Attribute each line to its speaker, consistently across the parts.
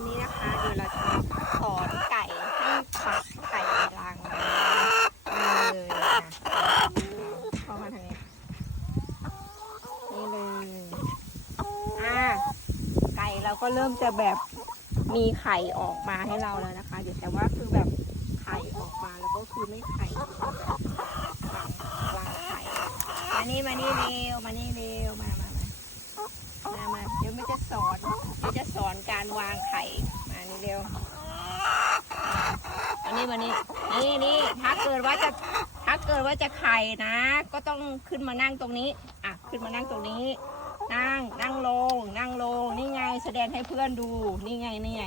Speaker 1: วันนี้นะคะเดี๋ยวเราจะมาสอนไก่ให้ฟักไข่ในรังเลยนะเข้ามาทางนี้นี่เลยอ่าไก่เราก็เริ่มจะแบบมีไข่ออกมาให้เราแล้วนะคะ เดี๋ยวแต่ว่าคือแบบไข่ออกมาแล้วก็คือไม่ไข่วางวางไข่มานี่มานี่เร็วมานี่เร็วมามามามามาเดี๋ยวไม่จะสอนเดี๋ยวจะ การวางไข่ มานี่เร็วอันนี้มานี่นี่นี่ถ้าเกิดว่าจะถ้าเกิดว่าจะไข่นะ ก็ต้องขึ้นมานั่งตรงนี้ อะ ขึ้นมานั่งตรงนี้ นั่ง นั่งลง นั่งลง นี่ไง แสดงให้เพื่อนดู นี่ไง นี่ไง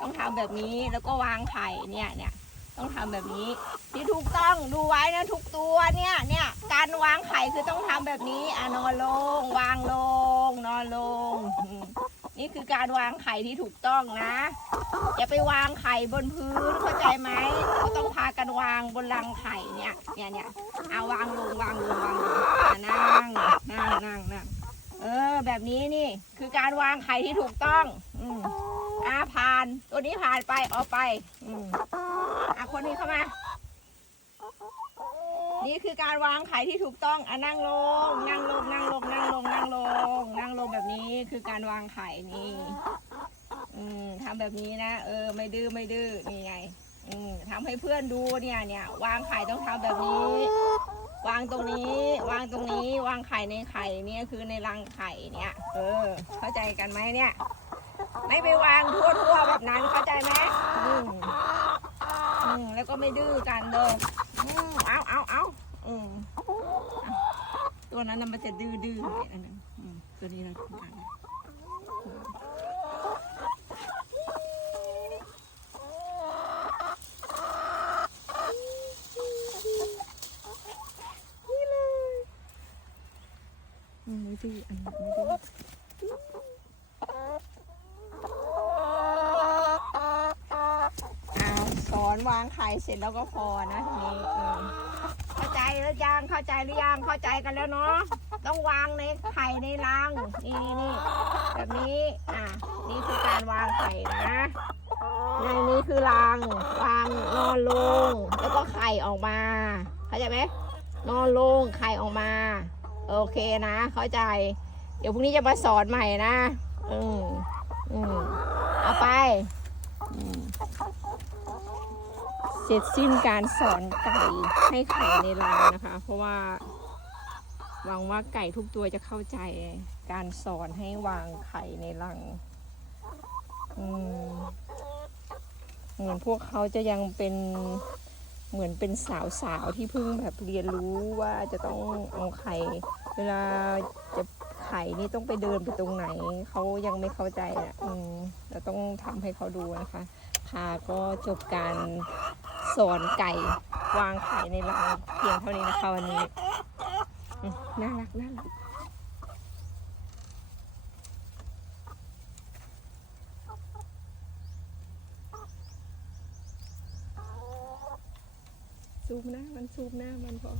Speaker 1: ต้องทำแบบนี้ แล้วก็วางไข่ เนี่ยเนี่ยต้องทำแบบนี้ที่ถูกต้องดูไว้นะทุกตัวเนี่ยเนี่ยการวางไข่คือต้องทำแบบนี้อะนอนลง วางลง นอนลง นี่คือการวางไข่ที่ถูกต้องนะ อย่าไปวางไข่บนพื้นเข้าใจไหมก็ต้องพากันวางบนรังไข่เนี่ยเนี่ยเนี่ยเอาวางลงวางลงวางลงนั่งนั่งนั่งนั่งเออ แบบนี้นี่คือการวางไข่ที่ถูกต้อง อืมอ่าผ่าน ตัวนี้ผ่านไปออกไป อืมอะคนนี้เข้ามา นี่คือการวางไข่ที่ถูกต้องอะนั่งลง นั่งลง นั่งลง นั่งลง นั่งลง นั่งลงแบบนี้คือการวางไข่นี่ อืมทำแบบนี้นะ เออ ไม่ดื้อ ไม่ดื้อ นี่ไง อืมทำให้เพื่อนดูเนี่ยเนี่ย วางไข่ต้องทำแบบนี้ วางตรงนี้ วางตรงนี้ วางไข่ในไข่เนี่ยคือในรังไข่เนี่ย เออ เข้าใจกันไหมเนี่ย ไม่ไปวางทั่วๆแบบนั้น เข้าใจไหมอืมอืมแล้วก็ไม่ดื้อกันเด้ออืมเอาเอาเอาอืมอะ ตัวนั้นน่ะมันจะดื้อดื้อหน่อยอันนั้นอืมตัวนี้เราทำกันนี่เลยอืมไม่ดื้ออันนี้ไม่ดื้อเอาสอนวางไข่เสร็จแล้วก็พอนะทีนี้เออ ใจแล้วยังเข้าใจหรือยังเข้าใจกันแล้วเนาะต้องวางในไข่ในรังนี่นี่นี่แบบนี้อะนี่คือการวางไข่นะในนี้คือรังวางนอนลง แล้วก็ไข่ออกมาเข้าใจไหมนอนลงไข่ออกมา โอเคนะ เข้าใจ เดี๋ยวพรุ่งนี้จะมาสอนใหม่นะ อืมอืมเอาไป อืม เสร็จสิ้นการสอนไก่ให้ไข่ในรังนะคะ เพราะว่าหวังว่าไก่ทุกตัวจะเข้าใจการสอนให้วางไข่ในรังเหมือนพวกเขาจะยังเป็นเหมือนเป็นสาวๆที่เพิ่งแบบเรียนรู้ว่าจะต้องเอาไข่ เวลาจะไข่นี่ต้องไปเดินไปตรงไหน เขายังไม่เข้าใจอะอืมเราต้องทำให้เขาดูนะคะ พาก็จบการ สอนไก่วางไข่ในรังเพียงเท่านี้นะคะวันนี้น่ารักน่ารักซูมหน้ามันซูมหน้ามันพอ